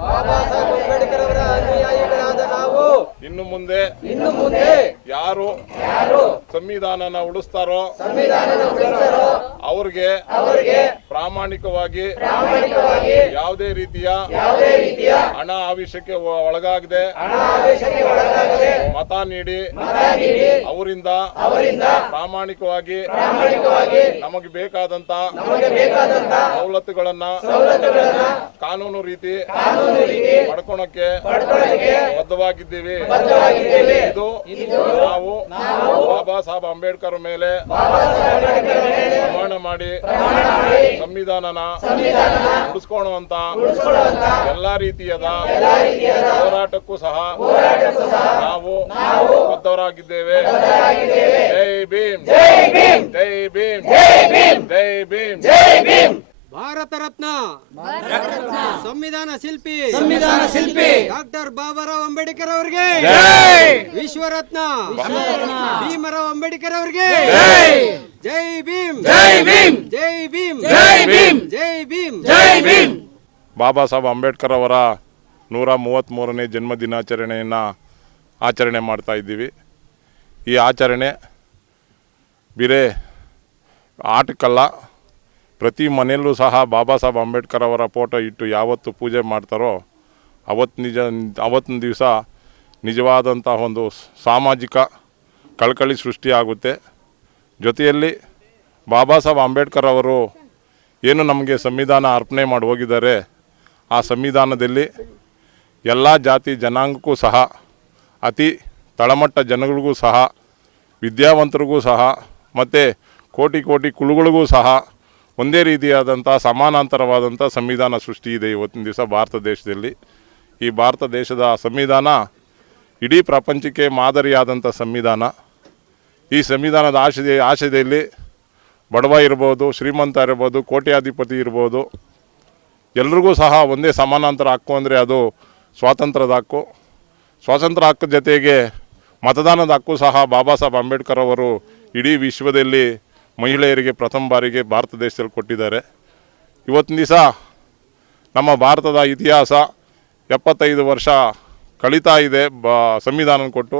ಬಾಬಾ ಸಾಹೇಬ್ ಅಂಬೇಡ್ಕರ್ ಅವರ ಅನುಯಾಯಿಗಳಾದ ನಾವು ಇನ್ನು ಮುಂದೆ ಯಾರು ಸಂವಿಧಾನನ ಉಳಿಸ್ತಾರೋ ಅವ್ರಿಗೆ ಪ್ರಾಮಾಣಿಕವಾಗಿ ಯಾವುದೇ ರೀತಿಯ ಹಣ ಆವೇಶಕ್ಕೆ ಒಳಗಾಗದೆ ಮತ ನೀಡಿ ಅವರಿಂದ ಪ್ರಾಮಾಣಿಕವಾಗಿ ನಮಗೆ ಬೇಕಾದಂತ ಸವಲತ್ತುಗಳನ್ನ ಕಾನೂನು ರೀತಿ ಪಡ್ಕೊಳಕ್ಕೆ ಬದ್ಧವಾಗಿದ್ದೀವಿ. ಇದು ನಾವು ಬಾಬಾ ಸಾಹೇಬ್ ಅಂಬೇಡ್ಕರ್ ಮೇಲೆ ಪ್ರಮಾಣ ಮಾಡಿ ಸಂವಿಧಾನನ ಉಳಿಸ್ಕೊಳ್ಳುವಂತ ಎಲ್ಲಾ ರೀತಿಯಾದ ಹೋರಾಟಕ್ಕೂ ಸಹ ನಾವು ಬದ್ಧರಾಗಿದ್ದೇವೆ. ಜೈ ಭೀಮ್, ಜೈ ಭೀಮ್, ಜೈ ಭೀಮ್, ಜೈ ಭೀಮ್, ಜೈ ಭೀಮ್. ಭಾರತ ರತ್ನ ಸಂವಿಧಾನ ಶಿಲ್ಪಿ ಡಾಕ್ಟರ್ ಬಾಬಾರಾವ್ ಅಂಬೇಡ್ಕರ್ ಅವರಿಗೆ ವಿಶ್ವರತ್ನ ಭೀಮರಾವ್ ಅಂಬೇಡ್ಕರ್ ಅವರಿಗೆ ಜೈ ಭೀಮ್, ಜೈ ಭೀಮ್, ಜೈ ಭೀಮ್, ಜೈ ಭೀಮ್, ಜೈ ಭೀಮ್, ಜೈ ಭೀಮ್. ಬಾಬಾ ಸಾಹೇಬ್ ಅಂಬೇಡ್ಕರ್ ಅವರ 133ನೇ ಜನ್ಮ ದಿನಾಚರಣೆಯನ್ನು ಆಚರಣೆ ಮಾಡ್ತಾ ಇದ್ದೀವಿ. ಈ ಆಚರಣೆ ಬೇರೆ ಆಟಕ್ಕಲ್ಲ, ಪ್ರತಿ ಮನೆಯಲ್ಲೂ ಸಹ ಬಾಬಾ ಸಾಹೇಬ್ ಅಂಬೇಡ್ಕರ್ ಅವರ ಫೋಟೋ ಇಟ್ಟು ಯಾವತ್ತು ಪೂಜೆ ಮಾಡ್ತಾರೋ ಅವತ್ತಿನ ದಿವಸ ನಿಜವಾದಂಥ ಒಂದು ಸಾಮಾಜಿಕ ಕಳಕಳಿ ಸೃಷ್ಟಿಯಾಗುತ್ತೆ. ಜೊತೆಯಲ್ಲಿ ಬಾಬಾ ಸಾಹೇಬ್ ಅಂಬೇಡ್ಕರ್ ಅವರು ಏನು ನಮಗೆ ಸಂವಿಧಾನ ಅರ್ಪಣೆ ಮಾಡಿ ಹೋಗಿದ್ದಾರೆ, ಆ ಸಂವಿಧಾನದಲ್ಲಿ ಎಲ್ಲ ಜಾತಿ ಜನಾಂಗಕ್ಕೂ ಸಹ, ಅತಿ ತಳಮಟ್ಟ ಜನಗಳಿಗೂ ಸಹ, ವಿದ್ಯಾವಂತರಿಗೂ ಸಹ ಮತ್ತು ಕೋಟಿ ಕೋಟಿ ಕುಲಗಳಿಗೂ ಸಹ ಒಂದೇ ರೀತಿಯಾದಂಥ ಸಮಾನಾಂತರವಾದಂಥ ಸಂವಿಧಾನ ಸೃಷ್ಟಿ ಇದೆ ಇವತ್ತಿನ ದಿವಸ ಭಾರತ ದೇಶದಲ್ಲಿ. ಈ ಭಾರತ ದೇಶದ ಸಂವಿಧಾನ ಇಡೀ ಪ್ರಪಂಚಕ್ಕೆ ಮಾದರಿಯಾದಂಥ ಸಂವಿಧಾನ. ಈ ಸಂವಿಧಾನದ ಆಶಯದಲ್ಲಿ ಬಡವ ಇರ್ಬೋದು, ಶ್ರೀಮಂತ ಇರ್ಬೋದು, ಕೋಟ್ಯಾಧಿಪತಿ ಇರ್ಬೋದು, ಎಲ್ರಿಗೂ ಸಹ ಒಂದೇ ಸಮಾನಾಂತರ ಹಕ್ಕು ಅಂದರೆ ಅದು ಸ್ವಾತಂತ್ರ್ಯದ ಹಕ್ಕು. ಸ್ವಾತಂತ್ರ್ಯ ಹಕ್ಕು ಜೊತೆಗೆ ಮತದಾನದ ಹಕ್ಕು ಸಹ ಬಾಬಾ ಸಾಹೇಬ್ ಅಂಬೇಡ್ಕರ್ ಅವರು ಇಡೀ ವಿಶ್ವದಲ್ಲಿ ಮಹಿಳೆಯರಿಗೆ ಪ್ರಥಮ ಬಾರಿಗೆ ಭಾರತ ದೇಶದಲ್ಲಿ ಕೊಟ್ಟಿದ್ದಾರೆ. ಇವತ್ತಿನ ದಿವಸ ನಮ್ಮ ಭಾರತದ ಇತಿಹಾಸ 75 ವರ್ಷ ಕಳೀತಾ ಇದೆ ಸಂವಿಧಾನ ಕೊಟ್ಟು.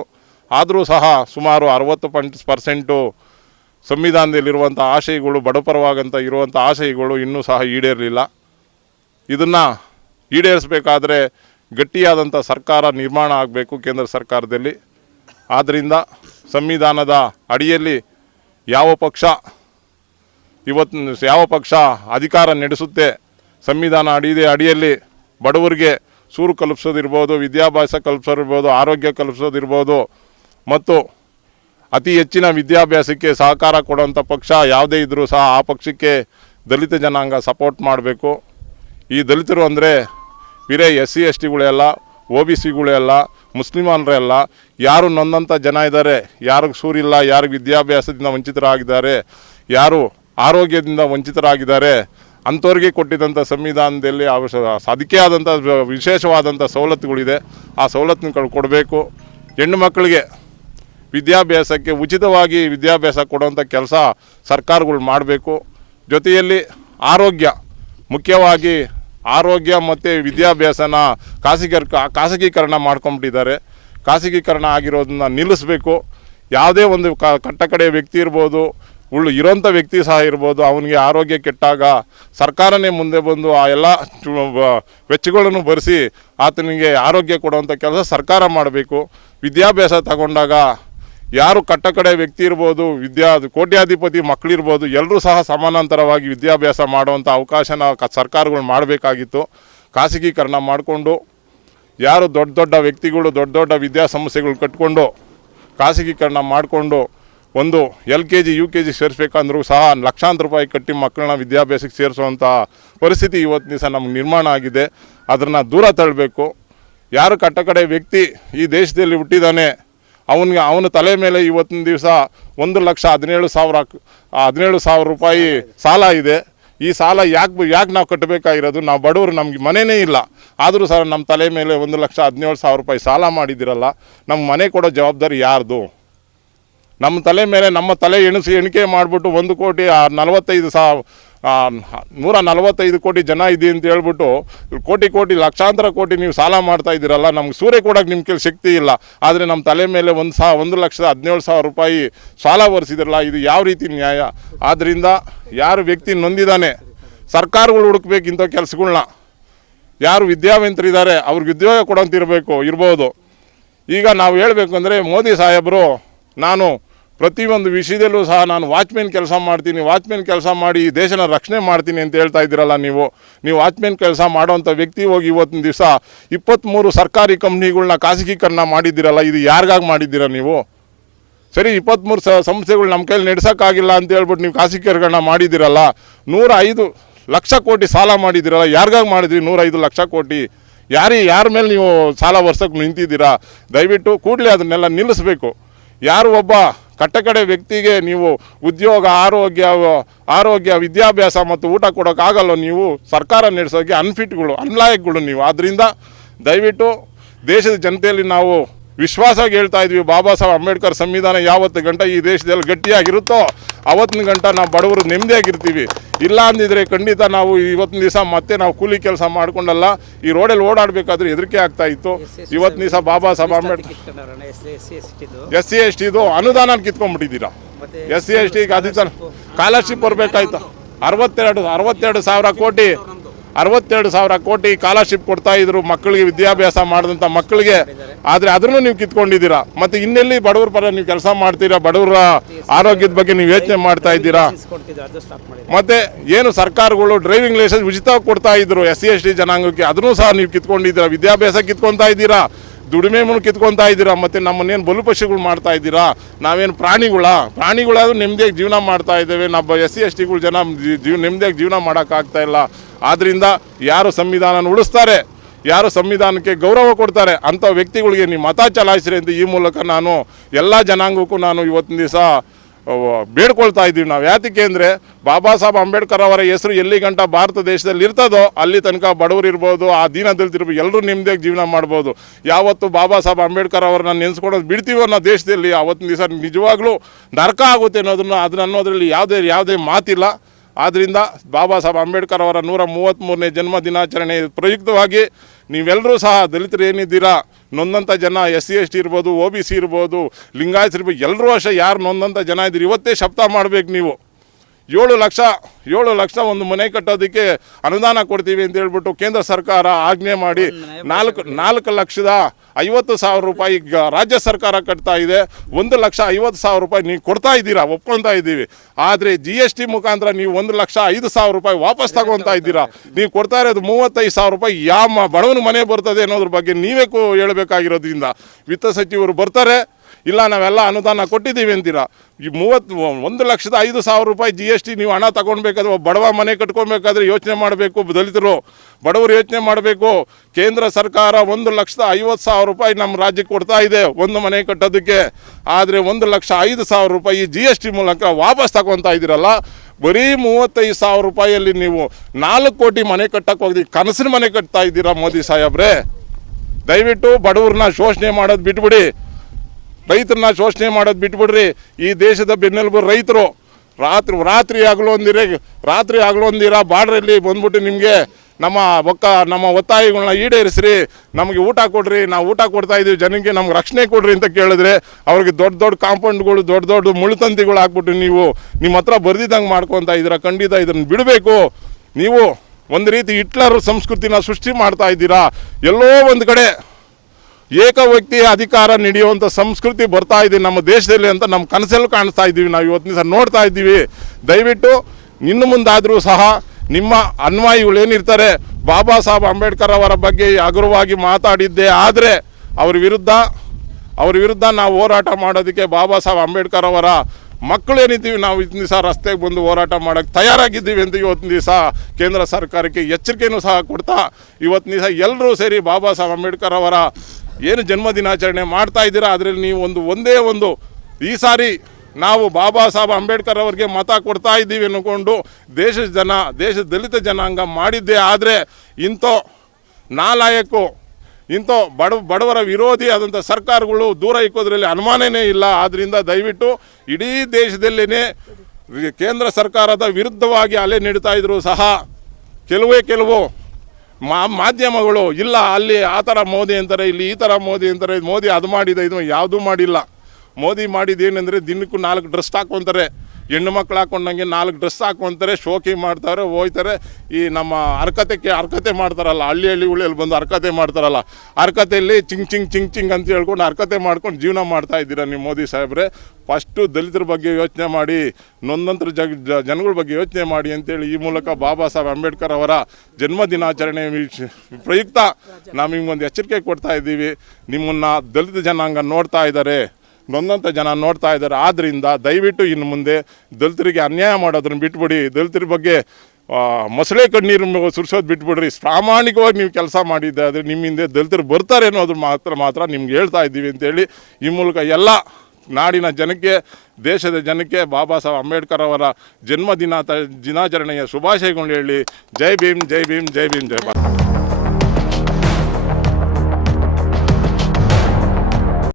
ಆದರೂ ಸಹ ಸುಮಾರು 60% ಸಂವಿಧಾನದಲ್ಲಿರುವಂಥ ಆಶಯಗಳು, ಬಡಪರವಾಗಂತ ಇರುವಂಥ ಆಶಯಗಳು ಇನ್ನೂ ಸಹ ಈಡೇರಲಿಲ್ಲ. ಇದನ್ನು ಈಡೇರಿಸಬೇಕಾದ್ರೆ ಗಟ್ಟಿಯಾದಂಥ ಸರ್ಕಾರ ನಿರ್ಮಾಣ ಆಗಬೇಕು ಕೇಂದ್ರ ಸರ್ಕಾರದಲ್ಲಿ. ಆದ್ದರಿಂದ ಸಂವಿಧಾನದ ಅಡಿಯಲ್ಲಿ ಯಾವ ಪಕ್ಷ ಅಧಿಕಾರ ನಡೆಸುತ್ತೆ, ಸಂವಿಧಾನ ಅಡಿಯಲ್ಲಿ ಬಡವರಿಗೆ ಸೂರು ಕಲ್ಪಿಸೋದಿರ್ಬೋದು, ವಿದ್ಯಾಭ್ಯಾಸ ಕಲ್ಪಿಸೋದಿರ್ಬೋದು, ಆರೋಗ್ಯ ಕಲ್ಪಿಸೋದಿರ್ಬೋದು, ಮತ್ತು ಅತಿ ಹೆಚ್ಚಿನ ವಿದ್ಯಾಭ್ಯಾಸಕ್ಕೆ ಸಹಕಾರ ಕೊಡುವಂಥ ಪಕ್ಷ ಯಾವುದೇ ಇದ್ದರೂ ಸಹ ಆ ಪಕ್ಷಕ್ಕೆ ದಲಿತ ಜನಾಂಗ ಸಪೋರ್ಟ್ ಮಾಡಬೇಕು. ಈ ದಲಿತರು ಅಂದರೆ ಬೇರೆ SC STಗಳೇ ಅಲ್ಲ, OBCಗಳೇ ಅಲ್ಲ, ಮುಸ್ಲಿಮರೇ ಅಲ್ಲ, ಯಾರು ನೊಂದಂಥ ಜನ ಇದ್ದಾರೆ, ಯಾರಿಗೆ ಸೂರಿಲ್ಲ, ಯಾರಿಗೆ ವಿದ್ಯಾಭ್ಯಾಸದಿಂದ ವಂಚಿತರಾಗಿದ್ದಾರೆ, ಯಾರು ಆರೋಗ್ಯದಿಂದ ವಂಚಿತರಾಗಿದ್ದಾರೆ, ಅಂಥವ್ರಿಗೆ ಕೊಟ್ಟಿದ್ದಂಥ ಸಂವಿಧಾನದಲ್ಲಿ ಅದಕ್ಕೆ ಆದಂಥ ವಿಶೇಷವಾದಂಥ ಸವಲತ್ತುಗಳಿದೆ. ಆ ಸವಲತ್ತುಗಳು ಕೊಡಬೇಕು. ಹೆಣ್ಣು ಮಕ್ಕಳಿಗೆ ವಿದ್ಯಾಭ್ಯಾಸಕ್ಕೆ ಉಚಿತವಾಗಿ ವಿದ್ಯಾಭ್ಯಾಸ ಕೊಡುವಂಥ ಕೆಲಸ ಸರ್ಕಾರಗಳು ಮಾಡಬೇಕು. ಜೊತೆಯಲ್ಲಿ ಮುಖ್ಯವಾಗಿ ಆರೋಗ್ಯ ಮತ್ತು ವಿದ್ಯಾಭ್ಯಾಸನ ಖಾಸಗೀಕರಣ ಮಾಡ್ಕೊಂಬಿಟ್ಟಿದ್ದಾರೆ. ಖಾಸಗೀಕರಣ ಆಗಿರೋದನ್ನ ನಿಲ್ಲಿಸಬೇಕು. ಯಾವುದೇ ಒಂದು ಕಟ್ಟಕಡೆ ವ್ಯಕ್ತಿ ಇರ್ಬೋದು, ಇರೋಂಥ ವ್ಯಕ್ತಿ ಸಹ ಇರ್ಬೋದು, ಅವನಿಗೆ ಆರೋಗ್ಯ ಕೆಟ್ಟಾಗ ಸರ್ಕಾರನೇ ಮುಂದೆ ಬಂದು ಆ ಎಲ್ಲ ವೆಚ್ಚಗಳನ್ನು ಭರಿಸಿ ಆತನಿಗೆ ಆರೋಗ್ಯ ಕೊಡುವಂಥ ಕೆಲಸ ಸರ್ಕಾರ ಮಾಡಬೇಕು. ವಿದ್ಯಾಭ್ಯಾಸ ತಗೊಂಡಾಗ ಯಾರು ಕಟ್ಟಕಡೆ ವ್ಯಕ್ತಿ ಇರ್ಬೋದು, ಕೋಟ್ಯಾಧಿಪತಿ ಮಕ್ಕಳಿರ್ಬೋದು, ಎಲ್ಲರೂ ಸಹ ಸಮಾನಾಂತರವಾಗಿ ವಿದ್ಯಾಭ್ಯಾಸ ಮಾಡುವಂಥ ಅವಕಾಶನ ಸರ್ಕಾರಗಳು ಮಾಡಬೇಕಾಗಿತ್ತು. ಖಾಸಗೀಕರಣ ಮಾಡಿಕೊಂಡು ಯಾರು ದೊಡ್ಡ ವ್ಯಕ್ತಿಗಳು ದೊಡ್ಡ ವಿದ್ಯಾಸಂಸ್ಥೆಗಳು ಕಟ್ಕೊಂಡು ಖಾಸಗೀಕರಣ ಮಾಡಿಕೊಂಡು ಒಂದು LKG UKG ಸೇರಿಸ್ಬೇಕಂದ್ರೂ ಸಹ ಲಕ್ಷಾಂತರ ರೂಪಾಯಿ ಕಟ್ಟಿ ಮಕ್ಕಳನ್ನ ವಿದ್ಯಾಭ್ಯಾಸಕ್ಕೆ ಸೇರಿಸುವಂಥ ಪರಿಸ್ಥಿತಿ ಇವತ್ತಿನ ದಿವಸ ನಮ್ಗೆ ನಿರ್ಮಾಣ ಆಗಿದೆ. ಅದನ್ನು ದೂರ ತಳ್ಳಬೇಕು. ಯಾರು ಕಟ್ಟಕಡೆ ವ್ಯಕ್ತಿ ಈ ದೇಶದಲ್ಲಿ ಹುಟ್ಟಿದ್ದಾನೆ, ಅವನ ತಲೆ ಮೇಲೆ ಇವತ್ತಿನ ದಿವಸ 1,17,000 ರೂಪಾಯಿ ಸಾಲ ಇದೆ. ಈ ಸಾಲ ಯಾಕೆ ನಾವು ಕಟ್ಟಬೇಕಾಗಿರೋದು? ನಾವು ಬಡವರು, ನಮಗೆ ಮನೆಯೇ ಇಲ್ಲ, ಆದರೂ ಸಹ ನಮ್ಮ ತಲೆ ಮೇಲೆ 1,17,000 ರೂಪಾಯಿ ಸಾಲ ಮಾಡಿದ್ದೀರಲ್ಲ, ನಮ್ಮ ಮನೆ ಕೊಡೋ ಜವಾಬ್ದಾರಿ ಯಾರ್ದು? ನಮ್ಮ ತಲೆ ಮೇಲೆ ನಮ್ಮ ತಲೆ ಎಣಿಕೆ ಮಾಡಿಬಿಟ್ಟು 1,45,145 ಕೋಟಿ ಜನ ಇದೆ ಅಂತ ಹೇಳ್ಬಿಟ್ಟು ಕೋಟಿ ಲಕ್ಷಾಂತರ ಕೋಟಿ ನೀವು ಸಾಲ ಮಾಡ್ತಾ ಇದ್ದೀರಲ್ಲ. ನಮ್ಗೆ ಸೂರ್ಯ ಕೊಡೋಕೆ ನಿಮ್ಮ ಕೈಲಿ ಶಕ್ತಿ ಇಲ್ಲ, ಆದರೆ ನಮ್ಮ ತಲೆ ಮೇಲೆ 1,17,000 ರೂಪಾಯಿ ಸಾಲ ಹೊರಿಸಿದ್ರಲ್ಲ, ಇದು ಯಾವ ರೀತಿ ನ್ಯಾಯ? ಆದ್ದರಿಂದ ಯಾರು ವ್ಯಕ್ತಿ ನೊಂದಿದ್ದಾನೆ ಸರ್ಕಾರಗಳು ಹುಡುಕ್ಬೇಕು ಇಂಥ ಕೆಲಸಗಳನ್ನ. ಯಾರು ವಿದ್ಯಾವಂತರಿದ್ದಾರೆ ಅವ್ರಿಗೆ ಉದ್ಯೋಗ ಇರ್ಬೋದು. ಈಗ ನಾವು ಹೇಳಬೇಕು ಅಂದರೆ ಮೋದಿ ಸಾಹೇಬರು ನಾನು ಪ್ರತಿಯೊಂದು ವಿಷಯದಲ್ಲೂ ಸಹ ನಾನು ವಾಚ್ಮೆನ್ ಕೆಲಸ ಮಾಡ್ತೀನಿ, ವಾಚ್ಮೆನ್ ಕೆಲಸ ಮಾಡಿ ಈ ದೇಶನ ರಕ್ಷಣೆ ಮಾಡ್ತೀನಿ ಅಂತ ಹೇಳ್ತಾ ಇದ್ದೀರಲ್ಲ. ನೀವು ವಾಚ್ಮೆನ್ ಕೆಲಸ ಮಾಡೋವಂಥ ವ್ಯಕ್ತಿ ಹೋಗಿ ಇವತ್ತಿನ ದಿವಸ 23 ಸರ್ಕಾರಿ ಕಂಪ್ನಿಗಳನ್ನ ಖಾಸಗೀಕರಣ ಮಾಡಿದ್ದೀರಲ್ಲ. ಇದು ಯಾರಿಗಾಗಿ ಮಾಡಿದ್ದೀರಾ ನೀವು? ಸರಿ, 23 ಸಂಸ್ಥೆಗಳು ನಮ್ಮ ಕೈಲಿ ನಡೆಸೋಕ್ಕಾಗಿಲ್ಲ ಅಂತ ಹೇಳ್ಬಿಟ್ಟು ನೀವು ಖಾಸಗೀಕರಣ ಮಾಡಿದ್ದೀರಲ್ಲ. 105 ಲಕ್ಷ ಕೋಟಿ ಸಾಲ ಮಾಡಿದ್ದೀರಲ್ಲ. ಯಾರಿಗಾಗಿ ಮಾಡಿದ್ರಿ 105 ಲಕ್ಷ ಕೋಟಿ? ಯಾರ ಮೇಲೆ ನೀವು ಸಾಲ ವರ್ಷಕ್ಕೆ ನಿಂತಿದ್ದೀರಾ? ದಯವಿಟ್ಟು ಕೂಡಲೇ ಅದನ್ನೆಲ್ಲ ನಿಲ್ಲಿಸಬೇಕು. ಯಾರು ಒಬ್ಬ ಕಟ್ಟಕಡೆ ವ್ಯಕ್ತಿಗೆ ನೀವು ಉದ್ಯೋಗ, ಆರೋಗ್ಯ, ವಿದ್ಯಾಭ್ಯಾಸ ಮತ್ತು ಊಟ ಕೊಡೋಕ್ಕಾಗಲ್ಲ. ನೀವು ಸರ್ಕಾರ ನಡೆಸೋಕ್ಕೆ ಅನ್ಲಾಯಕ್ಗಳು ನೀವು. ಆದ್ದರಿಂದ ದಯವಿಟ್ಟು ದೇಶದ ಜನತೆಯಲ್ಲಿ ನಾವು ವಿಶ್ವಾಸವಾಗಿ ಹೇಳ್ತಾ ಇದ್ವಿ, ಬಾಬಾ ಸಾಹೇಬ್ ಅಂಬೇಡ್ಕರ್ ಸಂವಿಧಾನ ಯಾವತ್ತು ಗಂಟ ಈ ದೇಶದಲ್ಲಿ ಗಟ್ಟಿಯಾಗಿರುತ್ತೋ ಅವತ್ತಿನ ಗಂಟ ನಾವು ಬಡವರು ನೆಮ್ಮದಿಯಾಗಿರ್ತೀವಿ. ಇಲ್ಲ ಅಂದಿದ್ರೆ ಖಂಡಿತ ನಾವು ಇವತ್ತಿನ ದಿವಸ ಮತ್ತೆ ನಾವು ಕೂಲಿ ಕೆಲಸ ಮಾಡ್ಕೊಂಡಲ್ಲ ಈ ರೋಡಲ್ಲಿ ಓಡಾಡಬೇಕಾದ್ರೆ ಹೆದರಿಕೆ ಆಗ್ತಾ ಇತ್ತು. ಇವತ್ತಿನ ದಿವಸ ಬಾಬಾ ಸಾಹೇಬ್ ಅಂಬೇಡ್ಕರ್ SC ST ಅನುದಾನ ಕಿತ್ಕೊಂಡ್ಬಿಟ್ಟಿದ್ದೀರಾ. SC ST ಅಧಿಕಾರ ಸ್ಕಾಲರ್ಶಿಪ್ ಬರಬೇಕಾಯ್ತು. 62,000 ಕೋಟಿ ಸ್ಕಾಲರ್ಶಿಪ್ ಕೊಡ್ತಾ ಇದ್ರು ಮಕ್ಕಳಿಗೆ, ವಿದ್ಯಾಭ್ಯಾಸ ಮಾಡಿದಂಥ ಮಕ್ಕಳಿಗೆ. ಆದರೆ ಅದನ್ನು ನೀವು ಕಿತ್ಕೊಂಡಿದ್ದೀರಾ. ಮತ್ತು ಇನ್ನೆಲ್ಲಿ ಬಡವ್ರ ಪರ ನೀವು ಕೆಲಸ ಮಾಡ್ತೀರಾ? ಬಡವರ ಆರೋಗ್ಯದ ಬಗ್ಗೆ ನೀವು ಯೋಚನೆ ಮಾಡ್ತಾ ಇದ್ದೀರಾ? ಮತ್ತು ಏನು ಸರ್ಕಾರಗಳು ಡ್ರೈವಿಂಗ್ ಲೈಸೆನ್ಸ್ ಉಚಿತವಾಗಿ ಕೊಡ್ತಾ ಇದ್ರು SC ST ಜನಾಂಗಕ್ಕೆ, ಅದನ್ನು ಸಹ ನೀವು ಕಿತ್ಕೊಂಡಿದ್ದೀರಾ. ವಿದ್ಯಾಭ್ಯಾಸ ಕಿತ್ಕೊತಾ ಇದ್ದೀರಾ, ದುಡಿಮೆ ಕಿತ್ಕೊತಾ ಇದ್ದೀರಾ. ಮತ್ತು ನಮ್ಮನ್ನೇನು ಬಲುಪಶುಗಳು ಮಾಡ್ತಾ ಇದ್ದೀರಾ? ನಾವೇನು ಪ್ರಾಣಿಗಳಾದ್ರೂ ನೆಮ್ಮದಿಯಾಗಿ ಜೀವನ ಮಾಡ್ತಾ ಇದ್ದೇವೆ. ನಮ್ಮ SC STಗಳು ಜನ ನೆಮ್ಮದಿಯಾಗಿ ಜೀವನ ಮಾಡೋಕ್ಕಾಗ್ತಾ ಇಲ್ಲ. ಆದ್ದರಿಂದ ಯಾರು ಸಂವಿಧಾನ ಉಳಿಸ್ತಾರೆ, ಯಾರು ಸಂವಿಧಾನಕ್ಕೆ ಗೌರವ ಕೊಡ್ತಾರೆ ಅಂಥ ವ್ಯಕ್ತಿಗಳಿಗೆ ನೀವು ಮತ ಚಲಾಯಿಸ್ರಿ ಅಂತ ಈ ಮೂಲಕ ನಾನು ಎಲ್ಲ ಜನಾಂಗಕ್ಕೂ ನಾನು ಇವತ್ತಿನ ದಿವಸ ಬೇಡ್ಕೊಳ್ತಾ ಇದ್ದೀವಿ. ನಾವು ಯಾತಕ್ಕೆ ಅಂದರೆ ಬಾಬಾ ಸಾಹೇಬ್ ಅಂಬೇಡ್ಕರ್ ಅವರ ಹೆಸರು ಎಲ್ಲಿ ಗಂಟ ಭಾರತ ದೇಶದಲ್ಲಿ ಇರ್ತದೋ ಅಲ್ಲಿ ತನಕ ಬಡವರು ಇರ್ಬೋದು, ಆ ದೀನದಲಿತರು ಎಲ್ಲರೂ ನೆಮ್ಮದಿಯಾಗಿ ಜೀವನ ಮಾಡ್ಬೋದು. ಯಾವತ್ತು ಬಾಬಾ ಸಾಹೇಬ್ ಅಂಬೇಡ್ಕರ್ ಅವರನ್ನ ನೆನೆಸ್ಕೊಡೋದು ಬಿಡ್ತೀವೋ ನಾವು ದೇಶದಲ್ಲಿ, ಆವತ್ತಿನ ದಿವಸ ನಿಜವಾಗ್ಲೂ ನರಕ ಆಗುತ್ತೆ ಅನ್ನೋದ್ರಲ್ಲಿ ಯಾವುದೇ ಮಾತಿಲ್ಲ. ಆದ್ದರಿಂದ ಬಾಬಾ ಸಾಹೇಬ್ ಅಂಬೇಡ್ಕರ್ ಅವರ 133ನೇ ಜನ್ಮ ದಿನಾಚರಣೆ ಪ್ರಯುಕ್ತವಾಗಿ ನೀವೆಲ್ಲರೂ ಸಹ ದಲಿತರು ಏನಿದ್ದೀರಾ, ನೊಂದಂಥ ಜನ SC ST ಇರ್ಬೋದು, OBC ಇರ್ಬೋದು, ಲಿಂಗಾಯತ್ ಇರ್ಬೋದು, ಎಲ್ಲರೂ ಅಷ್ಟೇ ಯಾರು ನೊಂದಂಥ ಜನ ಇದ್ದೀರಿ ಇವತ್ತೇ ಶಪಥ ಮಾಡಬೇಕು. ನೀವು 7 ಲಕ್ಷ ಒಂದು ಮನೆ ಕಟ್ಟೋದಕ್ಕೆ ಅನುದಾನ ಕೊಡ್ತೀವಿ ಅಂತ ಹೇಳ್ಬಿಟ್ಟು ಕೇಂದ್ರ ಸರ್ಕಾರ ಆಜ್ಞೆ ಮಾಡಿ 4,50,000 ರೂಪಾಯಿ ರಾಜ್ಯ ಸರ್ಕಾರ ಕಟ್ತಾ ಇದೆ. 1,50,000 ರೂಪಾಯಿ ನೀವು ಕೊಡ್ತಾ ಇದ್ದೀರಾ, ಒಪ್ಕೊತಾ ಇದ್ದೀವಿ. ಆದರೆ GST ಮುಖಾಂತರ ನೀವು 1,05,000 ರೂಪಾಯಿ ವಾಪಸ್ ತಗೊತಾ ಇದ್ದೀರಾ. ನೀವು ಕೊಡ್ತಾ ಇರೋದು 35,000 ರೂಪಾಯಿ ಯಾವ ಬಡವನ ಮನೆ ಬರ್ತದೆ ಅನ್ನೋದ್ರ ಬಗ್ಗೆ ನೀವೇ ಹೇಳಬೇಕಾಗಿರೋದ್ರಿಂದ ವಿತ್ತ ಸಚಿವರು ಬರ್ತಾರೆ, ಇಲ್ಲ ನಾವೆಲ್ಲ ಅನುದಾನ ಕೊಟ್ಟಿದ್ದೀವಿ ಅಂತೀರಾ. ಈ 1,05,000 ರೂಪಾಯಿ GST ನೀವು ಹಣ ತಗೊಳ್ಬೇಕಾದ್ರೆ ಬಡವ ಮನೆ ಕಟ್ಕೊಬೇಕಾದ್ರೆ ಯೋಚನೆ ಮಾಡಬೇಕು. ದಲಿತರು ಬಡವರು ಯೋಚನೆ ಮಾಡಬೇಕು. ಕೇಂದ್ರ ಸರ್ಕಾರ 1,50,000 ರೂಪಾಯಿ ನಮ್ಮ ರಾಜ್ಯಕ್ಕೆ ಕೊಡ್ತಾ ಇದೆ ಒಂದು ಮನೆ ಕಟ್ಟೋದಕ್ಕೆ. ಆದರೆ 1,05,000 ರೂಪಾಯಿ GST ಮೂಲಕ ವಾಪಸ್ ತಗೊತಾ ಇದ್ದೀರಲ್ಲ. ಬರೀ 35,000 ರೂಪಾಯಿಯಲ್ಲಿ ನೀವು 4 ಕೋಟಿ ಮನೆ ಕಟ್ಟಕ್ಕೆ ಹೋಗಿ ಕನಸಿನ ಮನೆ ಕಟ್ತಾ ಇದ್ದೀರಾ. ಮೋದಿ ಸಾಹೇಬ್ರೆ, ದಯವಿಟ್ಟು ಬಡವ್ರನ್ನ ಶೋಷಣೆ ಮಾಡೋದು ಬಿಟ್ಬಿಡಿ, ರೈತರನ್ನ ಶೋಷಣೆ ಮಾಡೋದು ಬಿಟ್ಬಿಡ್ರಿ. ಈ ದೇಶದ ಬೆನ್ನೆಲುಬು ರೈತರು. ರಾತ್ರಿ ಆಗಲು ಒಂದಿರ ಬಾರ್ಡ್ರಲ್ಲಿ ಬಂದ್ಬಿಟ್ಟು ನಿಮಗೆ ನಮ್ಮ ಒತ್ತಾಯಗಳನ್ನ ಈಡೇರಿಸ್ರಿ, ನಮಗೆ ಊಟ ಕೊಡ್ರಿ, ನಾವು ಊಟ ಕೊಡ್ತಾ ಇದ್ದೀವಿ ಜನಕ್ಕೆ, ನಮ್ಗೆ ರಕ್ಷಣೆ ಕೊಡ್ರಿ ಅಂತ ಕೇಳಿದ್ರೆ ಅವ್ರಿಗೆ ದೊಡ್ಡ ಕಾಂಪೌಂಡ್ಗಳು, ದೊಡ್ಡ ಮುಳ್ಳುತಂತಿಗಳು ಹಾಕ್ಬಿಟ್ಟು ನೀವು ನಿಮ್ಮ ಹತ್ರ ಬರ್ದಿದ್ದಂಗೆ ಮಾಡ್ಕೊತಾ ಇದ್ದೀರಾ. ಖಂಡಿತ ಇದನ್ನು ಬಿಡಬೇಕು. ನೀವು ಒಂದು ರೀತಿ ಹಿಟ್ಲರ್ ಸಂಸ್ಕೃತಿನ ಸೃಷ್ಟಿ ಮಾಡ್ತಾ ಇದ್ದೀರಾ. ಎಲ್ಲೋ ಒಂದು ಕಡೆ ಏಕ ವ್ಯಕ್ತಿಯ ಅಧಿಕಾರ ನಡೆಯುವಂಥ ಸಂಸ್ಕೃತಿ ಬರ್ತಾ ಇದೆ ನಮ್ಮ ದೇಶದಲ್ಲಿ ಅಂತ ನಮ್ಮ ಕನಸಲ್ಲೂ ಕಾಣಿಸ್ತಾ ಇದ್ದೀವಿ. ನಾವು ಇವತ್ತಿನ ದಿವಸ ನೋಡ್ತಾ ಇದ್ದೀವಿ. ದಯವಿಟ್ಟು ಇನ್ನು ಮುಂದಾದರೂ ಸಹ ನಿಮ್ಮ ಅನ್ವಾಯಿಗಳೇನಿರ್ತಾರೆ ಬಾಬಾ ಸಾಹೇಬ್ ಅಂಬೇಡ್ಕರ್ ಅವರ ಬಗ್ಗೆ ಹಗುರವಾಗಿ ಮಾತಾಡಿದ್ದೆ ಆದರೆ ಅವ್ರ ವಿರುದ್ಧ ನಾವು ಹೋರಾಟ ಮಾಡೋದಕ್ಕೆ ಬಾಬಾ ಸಾಹೇಬ್ ಅಂಬೇಡ್ಕರ್ ಅವರ ಮಕ್ಕಳು ಏನಿದ್ದೀವಿ ನಾವು ಇವತ್ತಿನ ದಿವಸ ರಸ್ತೆಗೆ ಬಂದು ಹೋರಾಟ ಮಾಡೋಕ್ಕೆ ತಯಾರಾಗಿದ್ದೀವಿ ಅಂತ ಇವತ್ತಿನ ದಿವಸ ಕೇಂದ್ರ ಸರ್ಕಾರಕ್ಕೆ ಎಚ್ಚರಿಕೆಯೂ ಸಹ ಕೊಡ್ತಾ ಇವತ್ತಿನ ದಿವಸ ಎಲ್ಲರೂ ಸೇರಿ ಬಾಬಾ ಸಾಹೇಬ್ ಅಂಬೇಡ್ಕರ್ ಅವರ ಏನು ಜನ್ಮ ದಿನಾಚರಣೆ ಮಾಡ್ತಾ ಇದ್ದೀರಾ ಅದರಲ್ಲಿ ನೀವು ಒಂದೇ ಒಂದು ಈ ಸಾರಿ ನಾವು ಬಾಬಾ ಸಾಹೇಬ್ ಅಂಬೇಡ್ಕರ್ ಅವರಿಗೆ ಮತ ಕೊಡ್ತಾ ಇದ್ದೀವಿ ಅಂದ್ಕೊಂಡು ದೇಶದ ದಲಿತ ಜನಾಂಗ ಮಾಡಿದ್ದೇ ಆದರೆ ಇಂಥ ನಾಲಾಯಕು ಇಂಥ ಬಡವರ ವಿರೋಧಿ ಆದಂಥ ಸರ್ಕಾರಗಳು ದೂರ ಇಕ್ಕೋದ್ರಲ್ಲಿ ಅನುಮಾನನೇ ಇಲ್ಲ. ಆದ್ದರಿಂದ ದಯವಿಟ್ಟು ಇಡೀ ದೇಶದಲ್ಲೇ ಕೇಂದ್ರ ಸರ್ಕಾರದ ವಿರುದ್ಧವಾಗಿ ಅಲೆ ನೀಡ್ತಾ ಇದ್ರು ಸಹ ಕೆಲವು ಮಾಧ್ಯಮಗಳು ಇಲ್ಲ ಅಲ್ಲಿ ಆ ಥರ ಮೋದಿ ಅಂತಾರೆ, ಇಲ್ಲಿ ಈ ಥರ ಮೋದಿ ಅಂತಾರೆ, ಮೋದಿ ಅದು ಮಾಡಿದೆ ಇದು ಯಾವುದೂ ಮಾಡಿಲ್ಲ. ಮೋದಿ ಮಾಡಿದ್ದೇನೆಂದರೆ ದಿನಕ್ಕೂ 4 ಡ್ರೆಸ್ ಹಾಕ್ಕೊಂತಾರೆ, ಹೆಣ್ಣು ಮಕ್ಳು ಹಾಕ್ಕೊಂಡಂಗೆ 4 ಡ್ರೆಸ್ ಹಾಕ್ಕೊಂತಾರೆ, ಶೋಕಿ ಮಾಡ್ತಾರೆ, ಹೋಯ್ತಾರೆ. ಈ ನಮ್ಮ ಹರ್ಕತೆ ಮಾಡ್ತಾರಲ್ಲ, ಹಳ್ಳಿಗಳಲ್ಲಿ ಬಂದು ಹರ್ಕತೆ ಮಾಡ್ತಾರಲ್ಲ, ಹರ್ಕತೆಯಲ್ಲಿ ಚಿಂಗ್ ಅಂತ ಹೇಳ್ಕೊಂಡು ಹರ್ಕತೆ ಮಾಡ್ಕೊಂಡು ಜೀವನ ಮಾಡ್ತಾ ಇದ್ದೀರಾ ನೀವು ಮೋದಿ ಸಾಹೇಬ್ರೆ. ಫಸ್ಟು ದಲಿತರ ಬಗ್ಗೆ ಯೋಚನೆ ಮಾಡಿ, ನೊಂದಂತರ ಜನಗಳ ಬಗ್ಗೆ ಯೋಚನೆ ಮಾಡಿ ಅಂತೇಳಿ ಈ ಮೂಲಕ ಬಾಬಾ ಸಾಹೇಬ್ ಅಂಬೇಡ್ಕರ್ ಅವರ ಜನ್ಮ ದಿನಾಚರಣೆ ಪ್ರಯುಕ್ತ ನಾವು ನಿಮ್ಗೊಂದು ಎಚ್ಚರಿಕೆ ಕೊಡ್ತಾ ಇದ್ದೀವಿ. ನಿಮ್ಮನ್ನು ದಲಿತ ಜನಾಂಗ ನೋಡ್ತಾ ಇದ್ದಾರೆ, ನೊಂದಂಥ ಜನ ನೋಡ್ತಾ ಇದ್ದಾರೆ. ಆದ್ದರಿಂದ ದಯವಿಟ್ಟು ಇನ್ನು ಮುಂದೆ ದಲಿತರಿಗೆ ಅನ್ಯಾಯ ಮಾಡೋದನ್ನು ಬಿಟ್ಬಿಡಿ. ದಲಿತರ ಬಗ್ಗೆ ಮೊಸಳೆ ಕಣ್ಣೀರು ಸುರಿಸೋದು ಬಿಟ್ಬಿಡ್ರಿ. ಪ್ರಾಮಾಣಿಕವಾಗಿ ನೀವು ಕೆಲಸ ಮಾಡಿದ್ದೆ ಆದರೆ ನಿಮ್ಮಿಂದ ದಲಿತರು ಬರ್ತಾರೆ ಅನ್ನೋದು ಮಾತ್ರ ನಿಮ್ಗೆ ಹೇಳ್ತಾ ಇದ್ದೀವಿ ಅಂತೇಳಿ ಈ ಮೂಲಕ ಎಲ್ಲ ನಾಡಿನ ಜನಕ್ಕೆ, ದೇಶದ ಜನಕ್ಕೆ ಬಾಬಾ ಸಾಹೇಬ್ ಅಂಬೇಡ್ಕರ್ ಅವರ ಜನ್ಮ ದಿನಾಚರಣೆಯ ಶುಭಾಶಯಗಳು ಹೇಳಿ ಜೈ ಭೀಮ್, ಜೈ ಭೀಮ್, ಜೈ ಭೀಮ್, ಜೈ ಭಾರತ್.